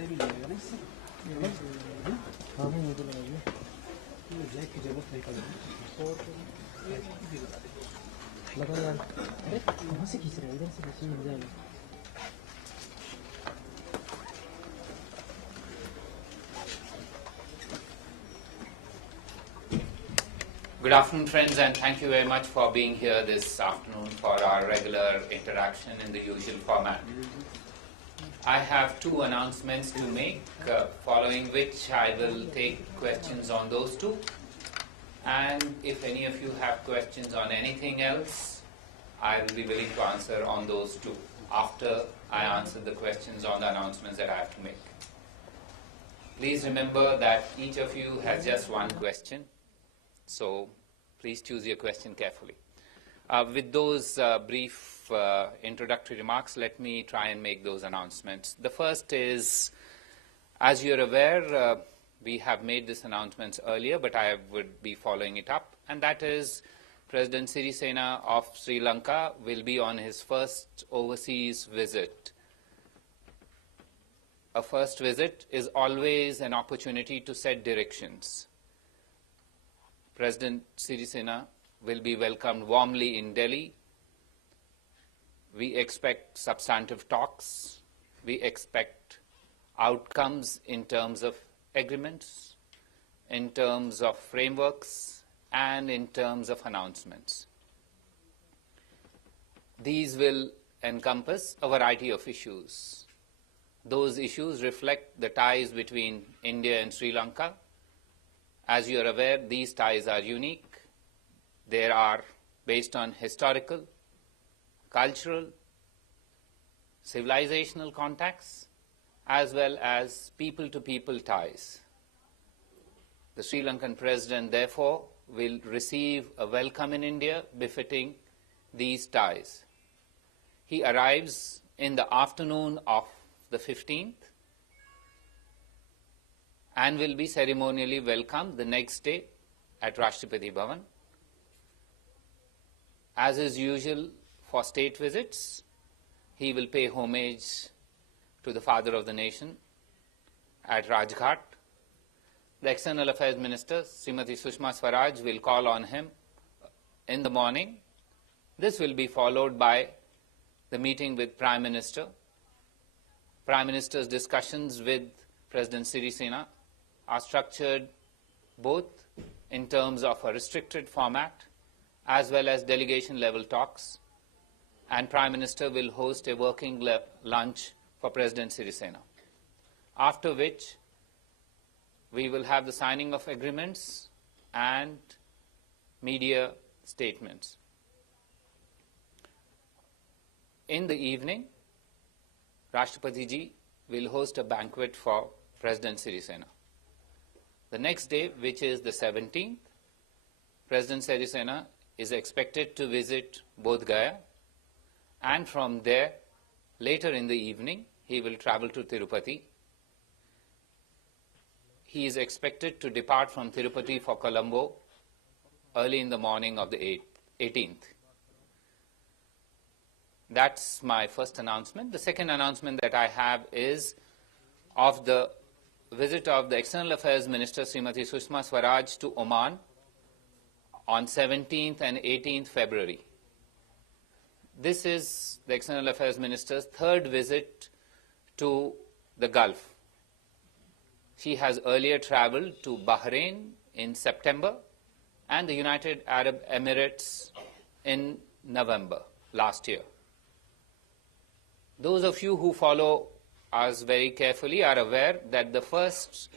से भी लेगा ना इससे हाँ मैं ये तो लगाइए ये जैक की जरूरत नहीं पड़ेगी लगा यार अरे कहाँ से खींच रहे हैं इधर से खींच मिल जाएगा Good afternoon, friends, and thank you very much for being here this afternoon for our regular interaction in the usual format. I have two announcements to make, following which I will take questions on those two. And if any of you have questions on anything else, I will be willing to answer on those two after I answer the questions on the announcements that I have to make. Please remember that each of you has just one question. So please choose your question carefully. With those brief introductory remarks, let me try and make those announcements. The first is, as you're aware, we have made this announcements earlier, but I would be following it up, and that is President Sirisena of Sri Lanka will be on his first overseas visit. A first visit is always an opportunity to set directions. President Sirisena will be welcomed warmly in Delhi. We expect substantive talks. We expect outcomes in terms of agreements, in terms of frameworks, and in terms of announcements. These will encompass a variety of issues. Those issues reflect the ties between India and Sri Lanka. As you are aware, these ties are unique. They are based on historical, cultural, civilizational contacts, as well as people-to-people ties. The Sri Lankan president, therefore, will receive a welcome in India befitting these ties. He arrives in the afternoon of the 15th and will be ceremonially welcomed the next day at Rashtrapati Bhavan. As is usual for state visits, he will pay homage to the father of the nation at Rajghat. The External Affairs Minister, Srimati Sushma Swaraj, will call on him in the morning. This will be followed by the meeting with Prime Minister. Prime Minister's discussions with President Sirisena are structured both in terms of a restricted format as well as delegation-level talks, and Prime Minister will host a working lunch for President Sirisena, after which we will have the signing of agreements and media statements. In the evening, Rashtrapati ji will host a banquet for President Sirisena. The next day, which is the 17th, President Sirisena is expected to visit Bodh Gaya, and from there, later in the evening, he will travel to Tirupati. He is expected to depart from Tirupati for Colombo early in the morning of the 18th. That's my first announcement. The second announcement that I have is of the visit of the External Affairs Minister, Srimati Sushma Swaraj, to Oman on 17th and 18th February. This is the External Affairs Minister's third visit to the Gulf. She has earlier traveled to Bahrain in September and the United Arab Emirates in November last year. Those of you who follow us very carefully are aware that the first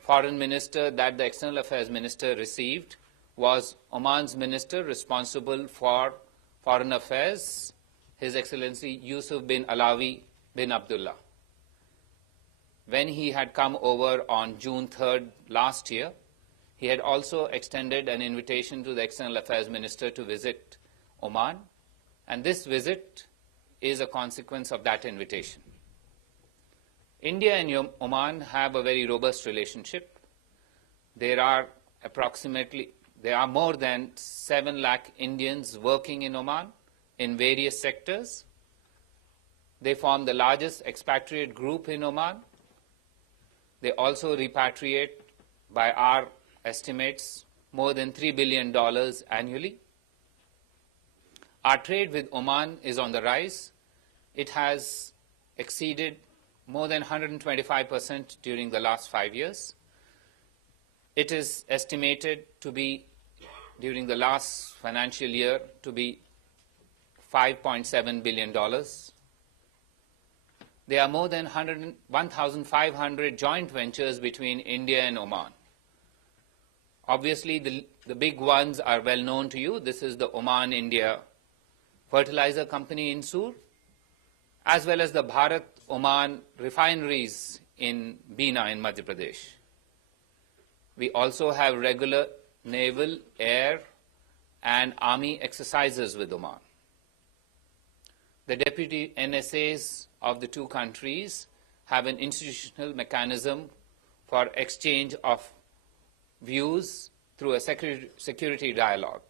foreign minister that the External Affairs Minister received was Oman's minister responsible for foreign affairs, His Excellency Yusuf bin Alawi bin Abdullah. When he had come over on June 3rd last year, he had also extended an invitation to the External Affairs Minister to visit Oman, and this visit is a consequence of that invitation. India and Oman have a very robust relationship. There are more than 7 lakh Indians working in Oman in various sectors. They form the largest expatriate group in Oman, They also repatriate, by our estimates, more than $3 billion annually. Our trade with Oman is on the rise. It has exceeded more than 125% during the last 5 years. It is estimated to be, during the last financial year, to be $5.7 billion. There are more than 1,500 joint ventures between India and Oman. Obviously, the big ones are well known to you. This is the Oman-India fertilizer company in Sur, as well as the Bharat-Oman refineries in Bina in Madhya Pradesh. We also have regular naval, air, and army exercises with Oman. The deputy NSAs of the two countries have an institutional mechanism for exchange of views through a security dialogue.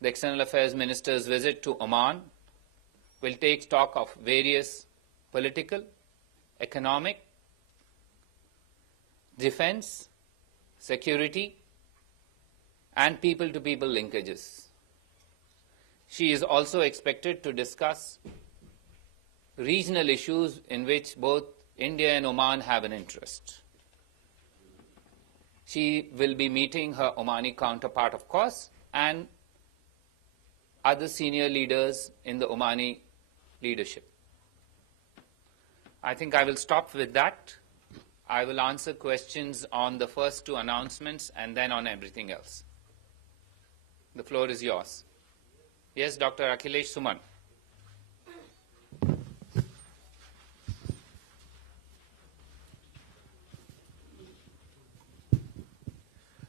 The External Affairs Minister's visit to Oman will take stock of various political, economic, defense, security, and people-to-people linkages. She is also expected to discuss regional issues in which both India and Oman have an interest. She will be meeting her Omani counterpart, of course, and other senior leaders in the Omani leadership. I think I will stop with that. I will answer questions on the first two announcements and then on everything else. The floor is yours. Yes, Dr. Akhilesh Suman.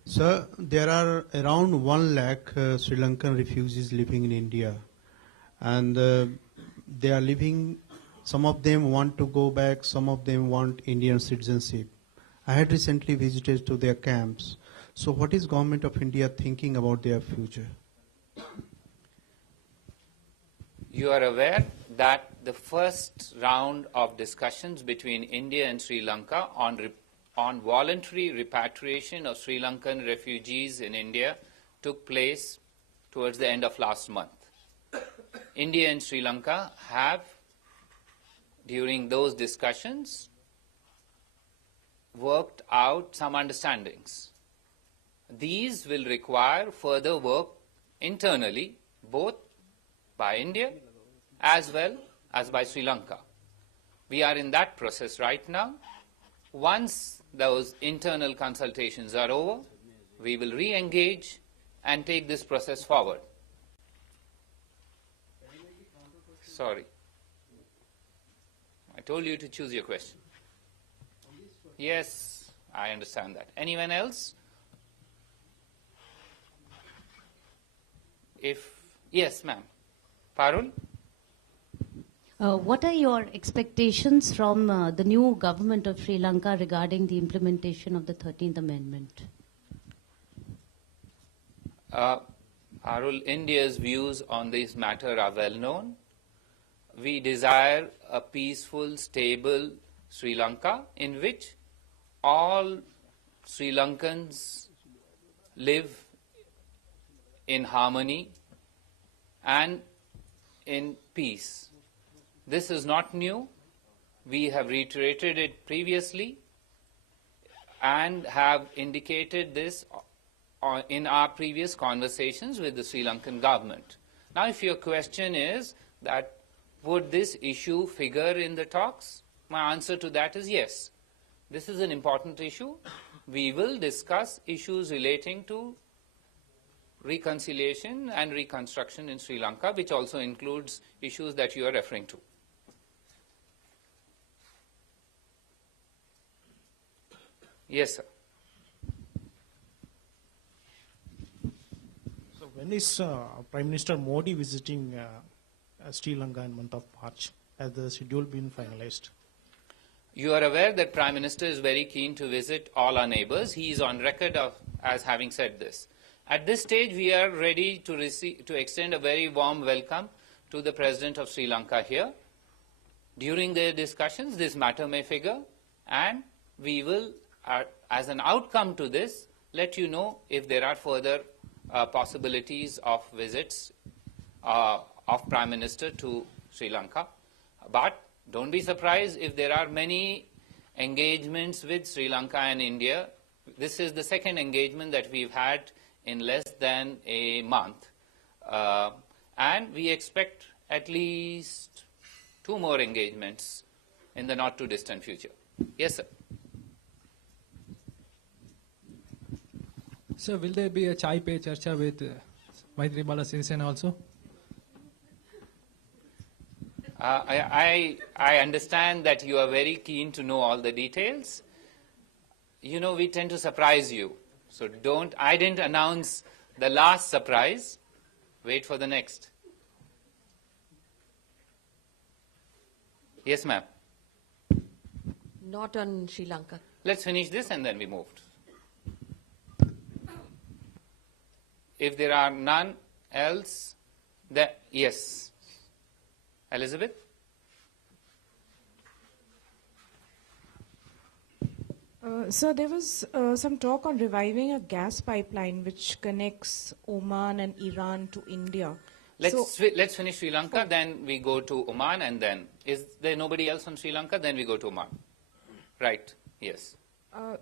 Sir, there are around 1 lakh Sri Lankan refugees living in India, and they are living, some of them want to go back, some of them want Indian citizenship. I had recently visited to their camps. So what is Government of India thinking about their future? You are aware that the first round of discussions between India and Sri Lanka on voluntary repatriation of Sri Lankan refugees in India took place towards the end of last month. India and Sri Lanka have, during those discussions, worked out some understandings. These will require further work internally, both by India as well as by Sri Lanka. We are in that process right now. Once those internal consultations are over, we will re-engage and take this process forward. Sorry. I told you to choose your question. Yes, I understand that. Anyone else? Yes, ma'am. Parul? What are your expectations from the new government of Sri Lanka regarding the implementation of the 13th Amendment? Parul, India's views on this matter are well known. We desire a peaceful, stable Sri Lanka in which all Sri Lankans live in harmony and in peace. This is not new. We have reiterated it previously and have indicated this in our previous conversations with the Sri Lankan government. Now, if your question is that would this issue figure in the talks, my answer to that is yes. This is an important issue. We will discuss issues relating to reconciliation and reconstruction in Sri Lanka, which also includes issues that you are referring to. Yes, sir. So when is Prime Minister Modi visiting Sri Lanka in month of March? Has the schedule been finalized? You are aware that Prime Minister is very keen to visit all our neighbors. He is on record as having said this. At this stage, we are ready to extend a very warm welcome to the President of Sri Lanka here. During the discussions, this matter may figure, and we will, as an outcome to this, let you know if there are further possibilities of visits of Prime Minister to Sri Lanka. But don't be surprised if there are many engagements with Sri Lanka and India. This is the second engagement that we've had in less than a month. And we expect at least 2 more engagements in the not too distant future. Yes, sir. So will there be a chai pe charcha with Maithripala Sirisena also? I understand that you are very keen to know all the details. You know, we tend to surprise you. So I didn't announce the last surprise. Wait for the next. Yes, ma'am. Not on Sri Lanka. Let's finish this and then we moved. If there are none else, yes. Elizabeth? So there was some talk on reviving a gas pipeline which connects Oman and Iran to India. Let's finish Sri Lanka, then we go to Oman, and then, is there nobody else on Sri Lanka? Then we go to Oman. Right, yes.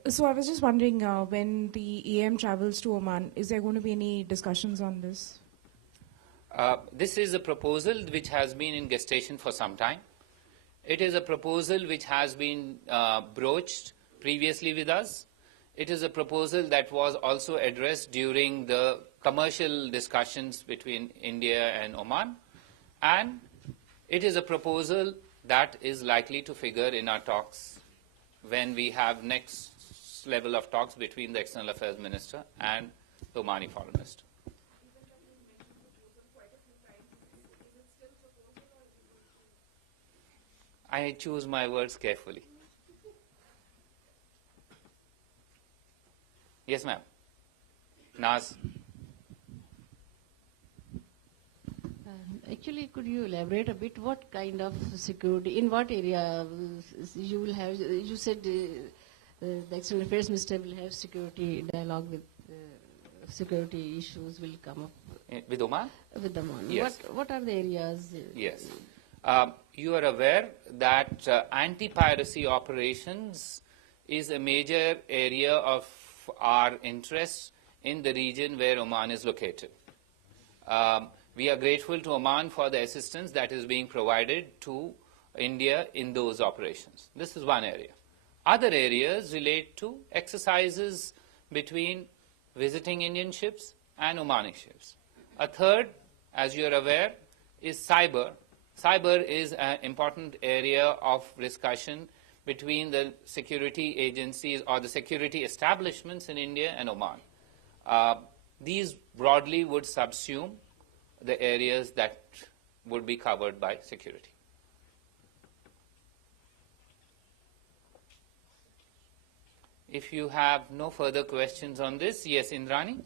So I was just wondering, when the EM travels to Oman, is there going to be any discussions on this? This is a proposal which has been in gestation for some time. It is a proposal which has been broached previously with us. It is a proposal that was also addressed during the commercial discussions between India and Oman. And it is a proposal that is likely to figure in our talks when we have next level of talks between the External Affairs Minister and the Omani Foreign Minister. I choose my words carefully. Yes, ma'am. Naz. Actually, could you elaborate a bit what kind of security, in what area you will have, you said the External Affairs Minister will have security dialogue with, security issues will come up. With Oman? With Oman. Yes. What are the areas? Yes. You are aware that anti-piracy operations is a major area of our interest in the region where Oman is located. We are grateful to Oman for the assistance that is being provided to India in those operations. This is one area. Other areas relate to exercises between visiting Indian ships and Omani ships. A third, as you are aware, is cyber. Cyber is an important area of discussion between the security agencies or the security establishments in India and Oman. These broadly would subsume the areas that would be covered by security. If you have no further questions on this, yes, Indrani?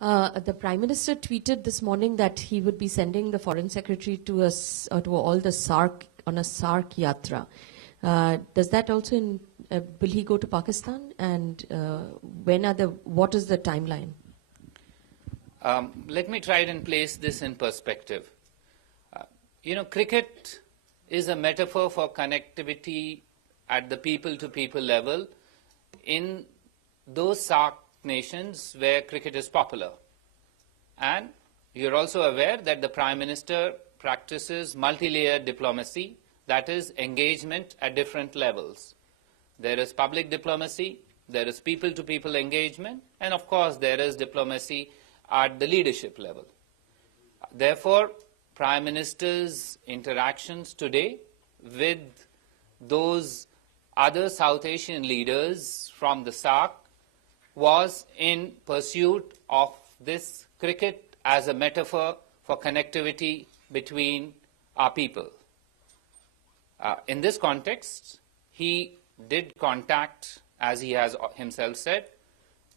The Prime Minister tweeted this morning that he would be sending the Foreign Secretary to all the SAARC on a SAARC yatra. Does that also will he go to Pakistan? And what is the timeline? Let me try and place this in perspective. Cricket is a metaphor for connectivity at the people-to-people level in those SAARC nations where cricket is popular. And you're also aware that the Prime Minister practices multi-layered diplomacy, that is engagement at different levels. There is public diplomacy, there is people-to-people engagement, and of course there is diplomacy at the leadership level. Therefore, Prime Minister's interactions today with those other South Asian leaders from the SAARC was in pursuit of this cricket as a metaphor for connectivity between our people. In this context, he did contact, as he has himself said,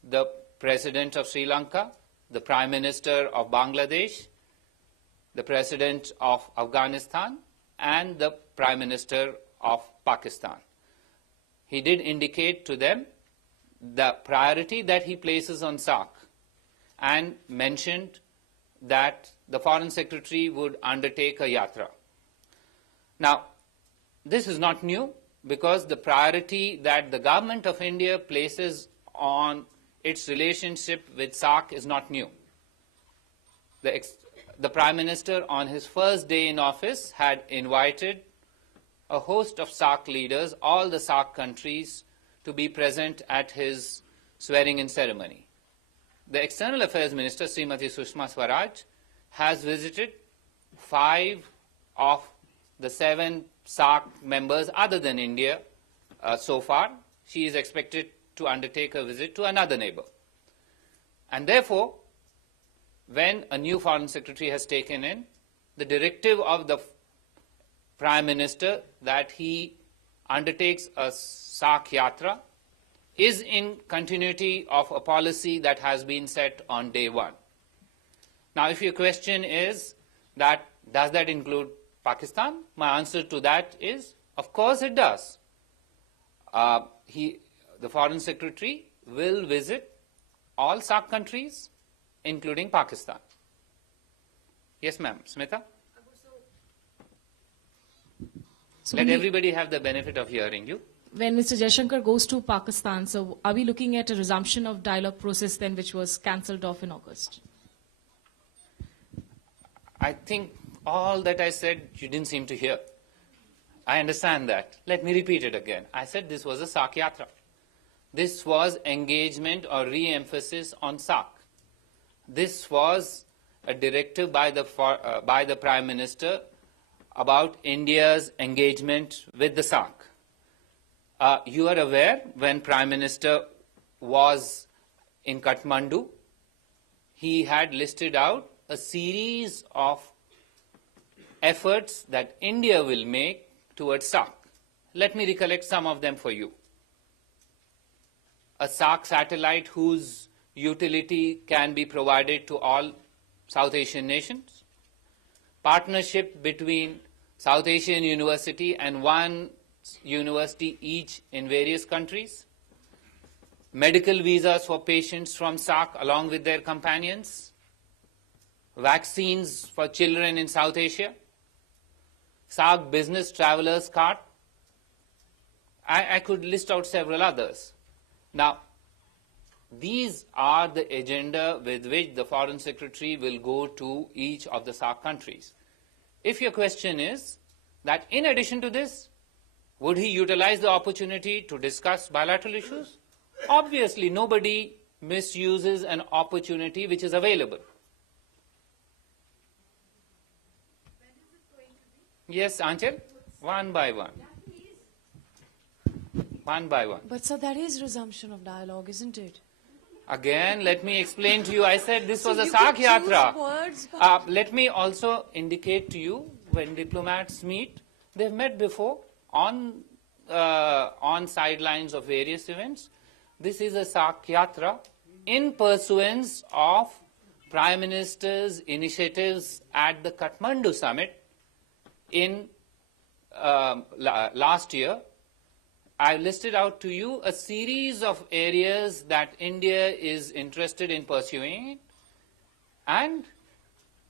the President of Sri Lanka, the Prime Minister of Bangladesh, the President of Afghanistan, and the Prime Minister of Pakistan. he did indicate to them the priority that he places on SAARC and mentioned that the Foreign Secretary would undertake a yatra. Now, this is not new because the priority that the government of India places on its relationship with SAARC is not new. The Prime Minister on his first day in office had invited a host of SAARC leaders, all the SAARC countries, to be present at his swearing-in ceremony. The External Affairs Minister, Srimati Sushma Swaraj, has visited 5 of the 7 SAARC members other than India so far. She is expected to undertake a visit to another neighbor. And therefore, when a new Foreign Secretary has taken in, the directive of the Prime Minister that he undertakes a SAARC yatra is in continuity of a policy that has been set on day one. Now, if your question is that does that include Pakistan, my answer to that is, of course it does. The Foreign Secretary will visit all SAARC countries, including Pakistan. Yes, ma'am. Smita? So let everybody have the benefit of hearing you. When Mr. Jaishankar goes to Pakistan, so are we looking at a resumption of dialogue process then, which was cancelled off in August? I think all that I said you didn't seem to hear. I understand that. Let me repeat it again. I said this was a SAARC yatra. This was engagement or re-emphasis on SAARC. This was a directive by the Prime Minister about India's engagement with the SAARC. You are aware when Prime Minister was in Kathmandu, he had listed out a series of efforts that India will make towards SAARC. Let me recollect some of them for you. A SAARC satellite whose utility can be provided to all South Asian nations. Partnership between South Asian University and one university each in various countries. Medical visas for patients from SAARC along with their companions. Vaccines for children in South Asia. SAARC business travelers card. I could list out several others. Now, these are the agenda with which the Foreign Secretary will go to each of the SAARC countries. If your question is that in addition to this, would he utilize the opportunity to discuss bilateral issues? Obviously, nobody misuses an opportunity which is available. Yes, Anchal? One by one. One by one. But sir, that is resumption of dialogue, isn't it? Again, let me explain to you. I said this was a SAARC yatra. Let me also indicate to you, when diplomats meet, they've met before on sidelines of various events. This is a SAARC yatra in pursuance of Prime Minister's initiatives at the Kathmandu summit in last year. I listed out to you a series of areas that India is interested in pursuing. And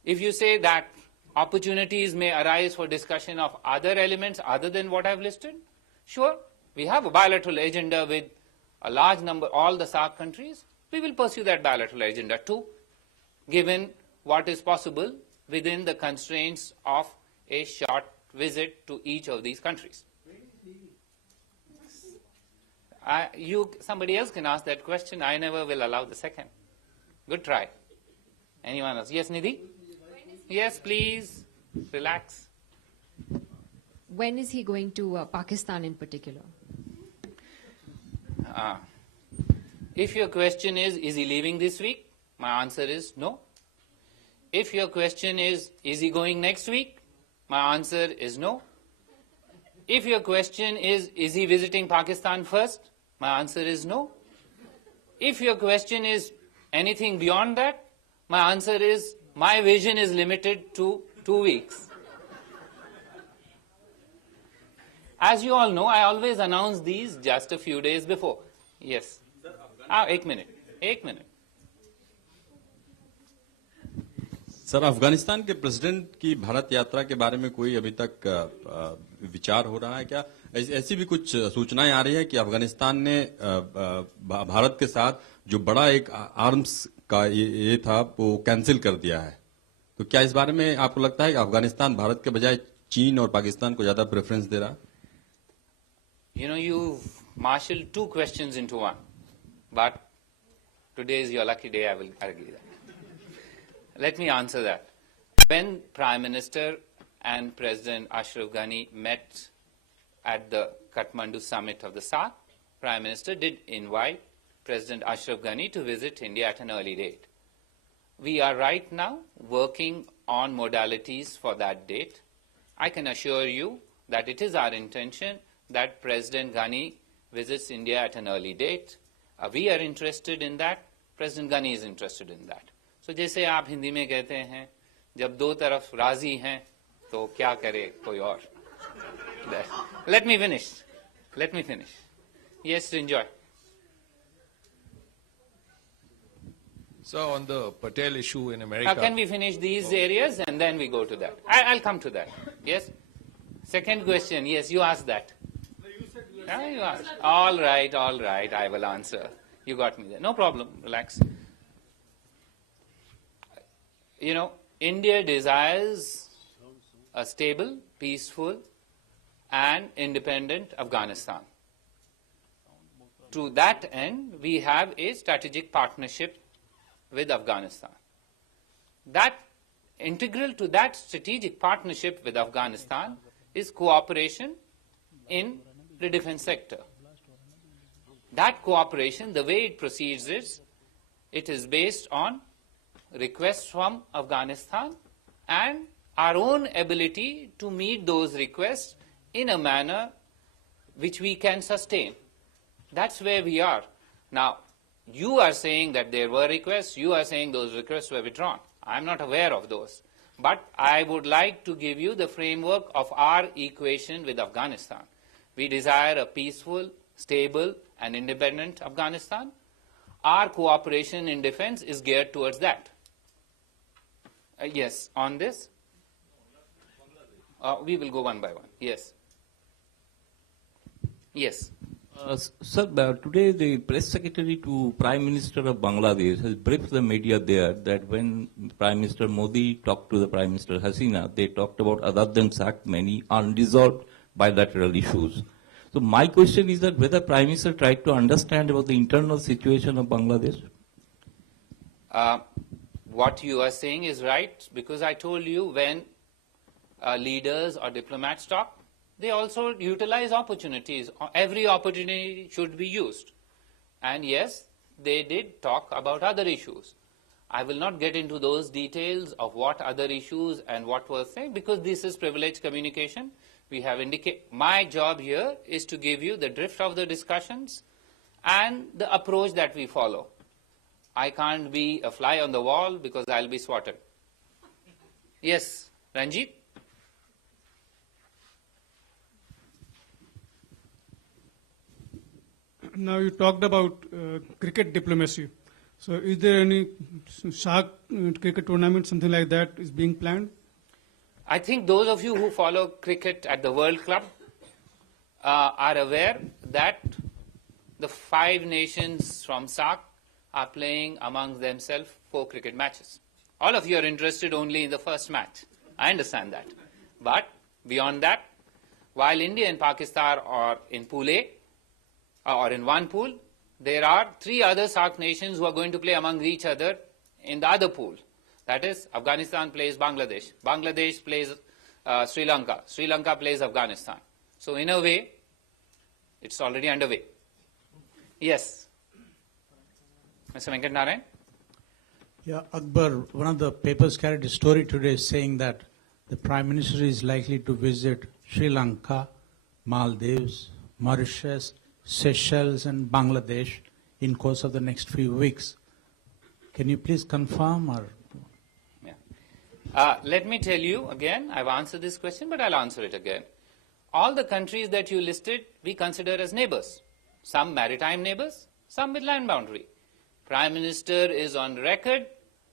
if you say that opportunities may arise for discussion of other elements other than what I've listed, sure, we have a bilateral agenda with a large number, all the SAARC countries. We will pursue that bilateral agenda too, given what is possible within the constraints of a short visit to each of these countries. Somebody else can ask that question. I never will allow the second. Good try. Anyone else? Yes, Nidhi? Yes, please. Relax. When is he going to Pakistan in particular? If your question is he leaving this week? My answer is no. If your question is he going next week? My answer is no. If your question is he visiting Pakistan first? My answer is no. If your question is anything beyond that, my answer is my vision is limited to 2 weeks. As you all know, I always announce these just a few days before. Yes. एक minute. Sir, Afghanistan के president की भारत यात्रा के बारे में कोई अभी तक विचार हो रहा है क्या? ऐसी भी कुछ सूचनाएं आ रही है कि अफगानिस्तान ने भारत के साथ जो बड़ा एक आर्म्स का ये था वो कैंसिल कर दिया है. तो क्या इस बारे में आपको लगता है कि अफगानिस्तान भारत के बजाय चीन और पाकिस्तान को ज्यादा प्रेफरेंस दे रहा है? You know, you've marshaled two questions into one. But today is your lucky day, I will argue that. Let me answer that. When Prime Minister and President Ashraf Ghani met at the Kathmandu summit of the SAARC, Prime Minister did invite President Ashraf Ghani to visit India at an early date. We are right now working on modalities for that date. I can assure you that it is our intention that President Ghani visits India at an early date. We are interested in that. President Ghani is interested in that. So जैसे आप हिंदी में कहते हैं, जब दो तरफ राजी हैं, तो क्या करे कोई और? Let me finish. Yes, enjoy. So on the Patel issue in America... Can we finish these areas and then we go to that? I'll come to that. Yes? Second question. Yes, you asked that. You asked. All right, I will answer. You got me there. No problem, relax. You know, India desires a stable, peaceful, and independent Afghanistan. To that end, we have a strategic partnership with Afghanistan. That integral to that strategic partnership with Afghanistan is cooperation in the defense sector. That cooperation, the way it proceeds is, it is based on requests from Afghanistan and our own ability to meet those requests in a manner which we can sustain. That's where we are. Now, you are saying that there were requests, you are saying those requests were withdrawn. I'm not aware of those. But I would like to give you the framework of our equation with Afghanistan. We desire a peaceful, stable, and independent Afghanistan. Our cooperation in defense is geared towards that. Yes, on this? We will go one by one. Yes. Yes. Sir, today the press secretary to Prime Minister of Bangladesh has briefed the media there that when Prime Minister Modi talked to the Prime Minister Hasina, they talked about, other than SAARC, many unresolved bilateral issues. So my question is that whether Prime Minister tried to understand about the internal situation of Bangladesh? What you are saying is right, because I told you when leaders or diplomats talk, they also utilize opportunities. Every opportunity should be used. And yes, they did talk about other issues. I will not get into those details of what other issues and what was said, because this is privileged communication. We have indicated. My job here is to give you the drift of the discussions and the approach that we follow. I can't be a fly on the wall because I'll be swatted. Yes, Ranjit? Now you talked about cricket diplomacy. So is there any SAARC cricket tournament, something like that, is being planned? I think those of you who follow cricket at the World Club are aware that the 5 nations from SAARC are playing among themselves 4 cricket matches. All of you are interested only in the first match. I understand that. But beyond that, while India and Pakistan are in Pool A, or in one pool, there are 3 other SAARC nations who are going to play among each other in the other pool. That is, Afghanistan plays Bangladesh. Bangladesh plays Sri Lanka. Sri Lanka plays Afghanistan. So in a way, it's already underway. Yes. Mr. Venkat Narayan? Yeah, Akbar, one of the papers carried a story today saying that the Prime Minister is likely to visit Sri Lanka, Maldives, Mauritius, Seychelles and Bangladesh in course of the next few weeks. Can you please confirm or? Let me tell you again, I've answered this question, but I'll answer it again. All the countries that you listed, we consider as neighbors. Some maritime neighbors, some with land boundary. Prime Minister is on record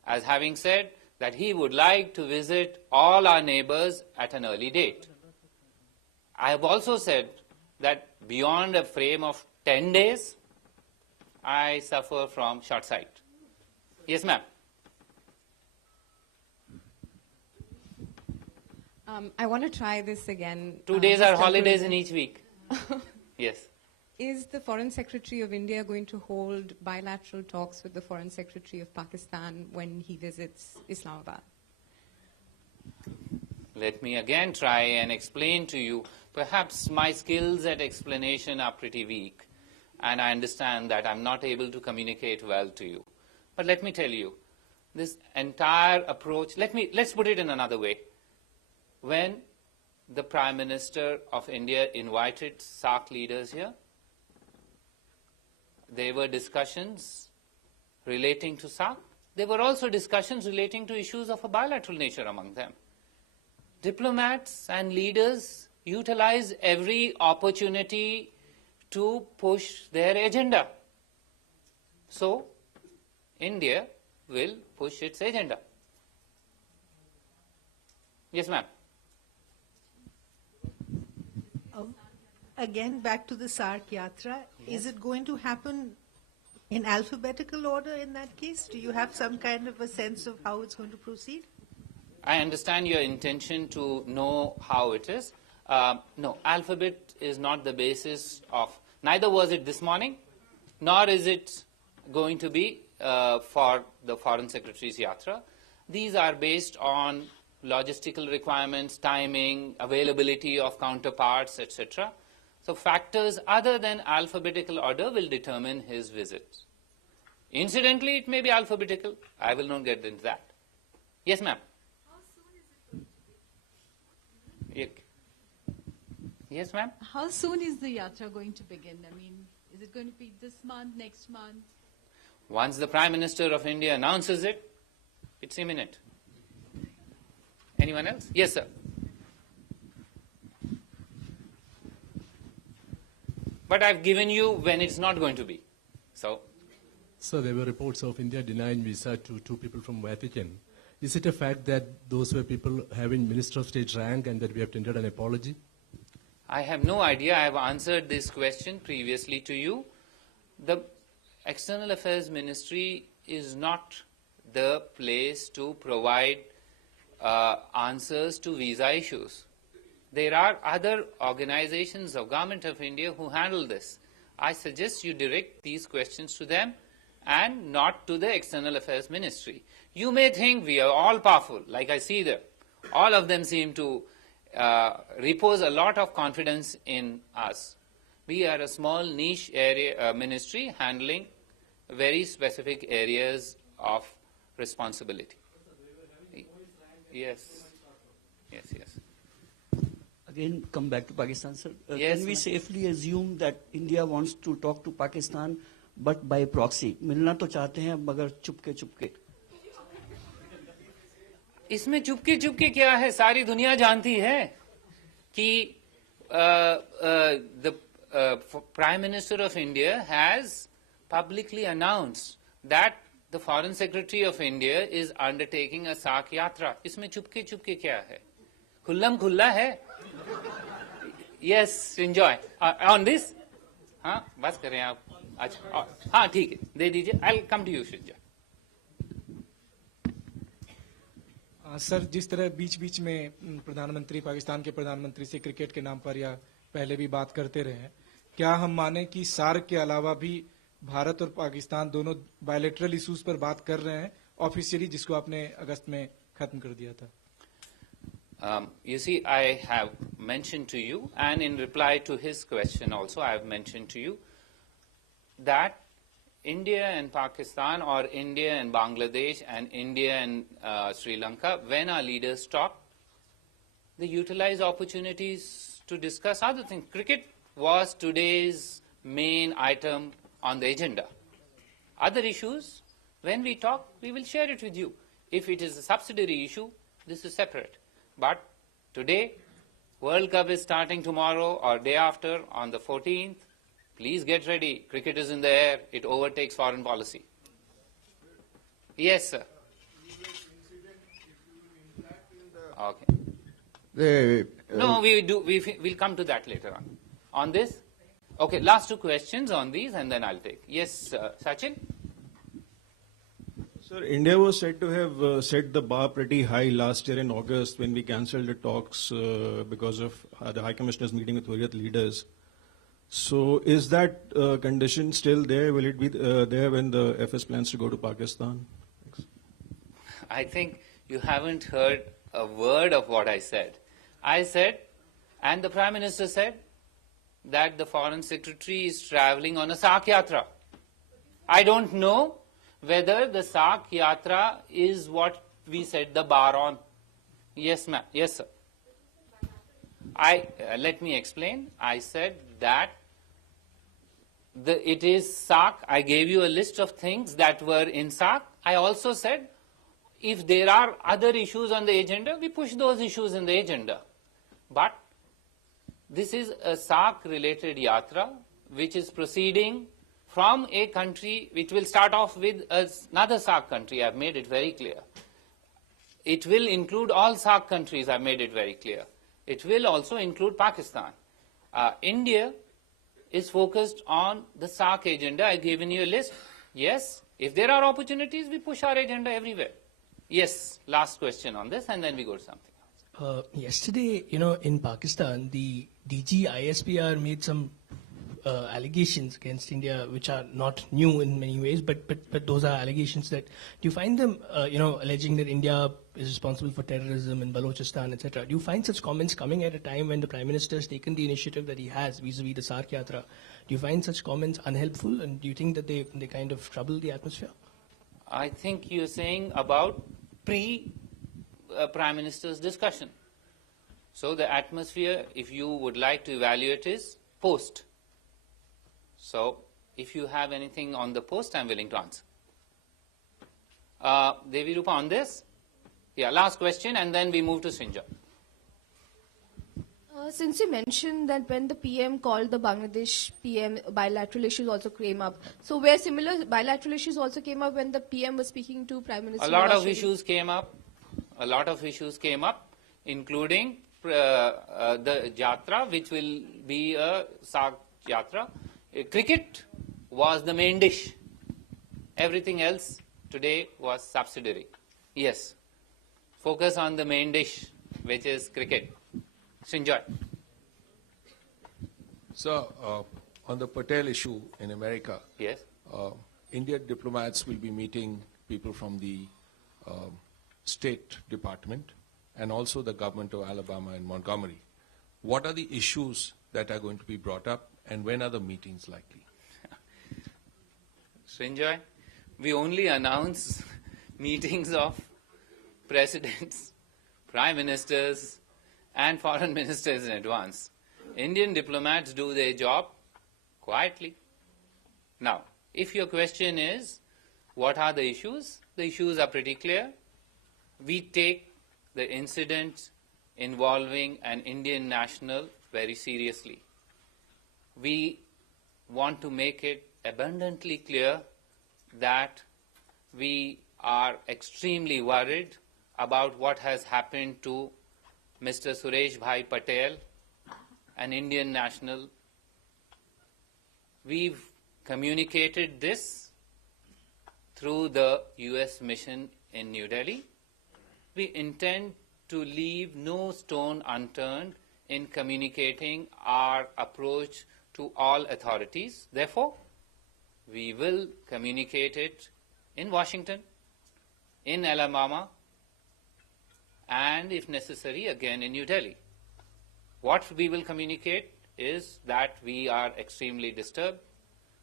as having said that he would like to visit all our neighbors at an early date. I have also said that beyond a frame of 10 days, I suffer from short sight. Yes, ma'am. I want to try this again. 2 days are Mr. holidays in President. each week. Yes. Is the Foreign Secretary of India going to hold bilateral talks with the Foreign Secretary of Pakistan when he visits Islamabad? Let me again try and explain to you. Perhaps my skills at explanation are pretty weak, and I understand that I'm not able to communicate well to you. But let me tell you, this entire approach, let's put it in another way. When the Prime Minister of India invited SAARC leaders here, there were discussions relating to SAARC. There were also discussions relating to issues of a bilateral nature among them. Diplomats and leaders utilize every opportunity to push their agenda. So, India will push its agenda. Yes, ma'am. Again, back to the SAARC Yatra. Yes. Is it going to happen in alphabetical order in that case? Do you have some kind of a sense of how it's going to proceed? I understand your intention to know how it is. No, alphabet is not the basis of, neither was it this morning, nor is it going to be for the Foreign Secretary's Yatra. These are based on logistical requirements, timing, availability of counterparts, etc. So factors other than alphabetical order will determine his visit. Incidentally, it may be alphabetical. I will not get into that. Yes, ma'am. Yes, ma'am. How soon is the yatra going to begin? I mean, is it going to be this month, next month? Once the Prime Minister of India announces it, it's imminent. Anyone else? Yes, sir. But I've given you when it's not going to be. So, there were reports of India denying visa to 2 people from Vatican. Is it a fact that those were people having Minister of State rank and that we have tendered an apology? I have no idea. I have answered this question previously to you. The External Affairs Ministry is not the place to provide answers to visa issues. There are other organizations of Government of India who handle this. I suggest you direct these questions to them and not to the External Affairs Ministry. You may think we are all powerful, like I see them. All of them seem to repose a lot of confidence in us. We are a small niche area ministry handling very specific areas of responsibility. Yes. Again, come back to Pakistan, sir. Yes, can we ma'am. safely assume that India wants to talk to Pakistan, but by proxy? मिलना तो चाहते हैं, मगर चुपके चुपके. इसमें चुपके चुपके क्या है? सारी दुनिया जानती है कि the Prime Minister of India has publicly announced that the Foreign Secretary of India is undertaking a SAARC Yatra. इसमें चुपके चुपके क्या है? खुल्लम खुल्ला है. Yes, enjoy. On this? हाँ, बस करें आप. अच्छा, हाँ ठीक है, दे दीजिए. I'll come to you, Shinja. Sir, जिस तरह बीच बीच में प्रधानमंत्री पाकिस्तान के प्रधानमंत्री से क्रिकेट के नाम पर या पहले भी बात करते रहे हैं, क्या हम माने कि सार्क के अलावा भी भारत और पाकिस्तान दोनों बायलैटरल इश्यूज पर बात कर रहे हैं ऑफिशियली, जिसको आपने अगस्त में खत्म कर दिया था? You see, I have mentioned to you, and in reply to his question also, I have mentioned to you that India and Pakistan, or India and Bangladesh, and India and Sri Lanka, when our leaders talk, they utilize opportunities to discuss other things. Cricket was today's main item on the agenda. Other issues, when we talk, we will share it with you. If it is a subsidiary issue, this is separate. But today, World Cup is starting tomorrow or day after on the 14th. Please get ready. Cricket is in the air. It overtakes foreign policy. Yes, sir. Okay. No, we'll come to that later on. On this? Okay, last two questions on these and then I'll take. Yes, Sachin? Sir, India was said to have set the bar pretty high last year in August when we cancelled the talks because of the High Commissioner's meeting with Hurriyat leaders. So is that condition still there? Will it be there when the FS plans to go to Pakistan? Thanks. I think you haven't heard a word of what I said. I said, and the Prime Minister said, that the Foreign Secretary is travelling on a SAARC Yatra. I don't know whether the SAARC Yatra is what we set the bar on. Yes, ma'am. Yes, sir. Let me explain. I said that it is SAARC. I gave you a list of things that were in SAARC. I also said if there are other issues on the agenda, we push those issues in the agenda. But this is a SAARC-related yatra which is proceeding from a country which will start off with another SAARC country. I've made it very clear. It will include all SAARC countries. I've made it very clear. It will also include Pakistan. India is focused on the SAARC agenda. I've given you a list. Yes, if there are opportunities, we push our agenda everywhere. Yes, last question on this and then we go to something. Yesterday, in Pakistan, the DG ISPR made some allegations against India, which are not new in many ways, but those are allegations that, do you find them, alleging that India is responsible for terrorism in Balochistan, etc. Do you find such comments coming at a time when the Prime Minister has taken the initiative that he has vis-a-vis the SAARC Yatra? Do you find such comments unhelpful, and do you think that they kind of trouble the atmosphere? I think you're saying about Prime Minister's discussion. So the atmosphere, if you would like to evaluate, is post. So if you have anything on the post, I'm willing to answer. Devi Rupa, on this? Yeah, last question, and then we move to Sinja. Since you mentioned that when the PM called the Bangladesh PM, bilateral issues also came up. So where similar bilateral issues also came up when the PM was speaking to Prime Minister? A lot of issues came up. A lot of issues came up, including the Jatra, which will be a SAARC Jatra. Cricket was the main dish. Everything else today was subsidiary. Yes. Focus on the main dish, which is cricket. Sinjoy. So, on the Patel issue in America, yes, Indian diplomats will be meeting people from the State Department and also the government of Alabama and Montgomery. What are the issues that are going to be brought up, and when are the meetings likely? Sinjoy, we only announce meetings of presidents, prime ministers, and foreign ministers in advance. Indian diplomats do their job quietly. Now, if your question is, what are the issues are pretty clear. We take the incidents involving an Indian national very seriously. We want to make it abundantly clear that we are extremely worried about what has happened to Mr. Suresh Bhai Patel, an Indian national. We've communicated this through the US mission in New Delhi. We intend to leave no stone unturned in communicating our approach to all authorities. Therefore, we will communicate it in Washington, in Alabama, and if necessary, again in New Delhi. What we will communicate is that we are extremely disturbed.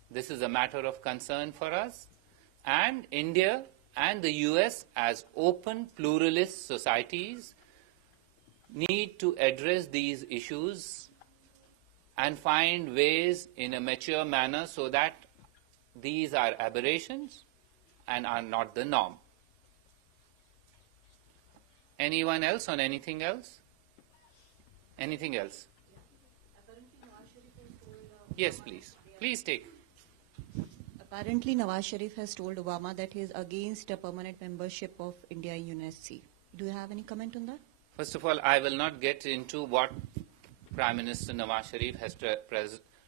This is a matter of concern for us, and India and the US as open pluralist societies need to address these issues and find ways in a mature manner so that these are aberrations and are not the norm. Anyone else on anything else? Anything else? Yes, please. Please take. Apparently, Nawaz Sharif has told Obama that he is against a permanent membership of India in UNSC. Do you have any comment on that? First of all, I will not get into what Prime Minister Nawaz Sharif has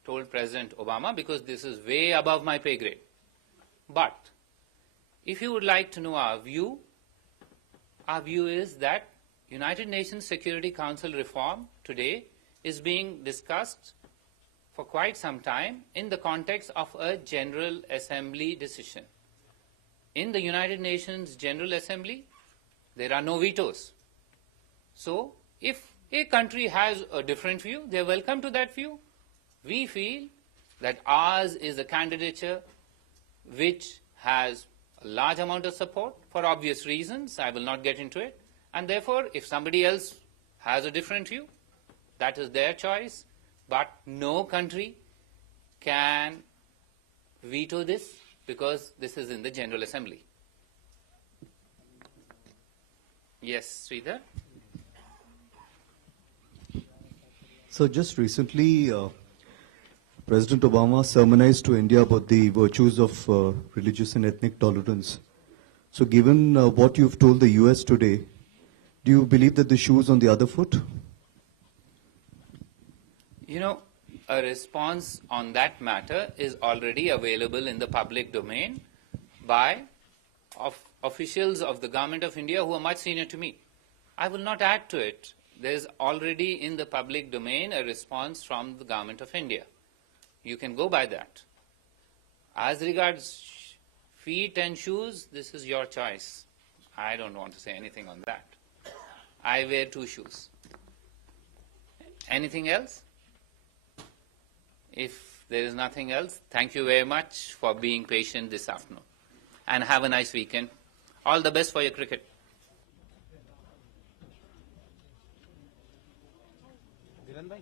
told President Obama, because this is way above my pay grade. But if you would like to know our view is that United Nations Security Council reform today is being discussed for quite some time in the context of a General Assembly decision. In the United Nations General Assembly, there are no vetoes. So, if a country has a different view, they are welcome to that view. We feel that ours is a candidature which has a large amount of support for obvious reasons. I will not get into it. And therefore, if somebody else has a different view, that is their choice. But no country can veto this, because this is in the General Assembly. Yes, Sridhar? So just recently, President Obama sermonized to India about the virtues of religious and ethnic tolerance. So given what you've told the US today, do you believe that the shoe is on the other foot? You know, a response on that matter is already available in the public domain by officials of the Government of India who are much senior to me. I will not add to it. There is already in the public domain a response from the Government of India. You can go by that. As regards feet and shoes, this is your choice. I don't want to say anything on that. I wear 2 shoes. Anything else? If there is nothing else, thank you very much for being patient this afternoon. And have a nice weekend. All the best for your cricket. Dhiren bhai?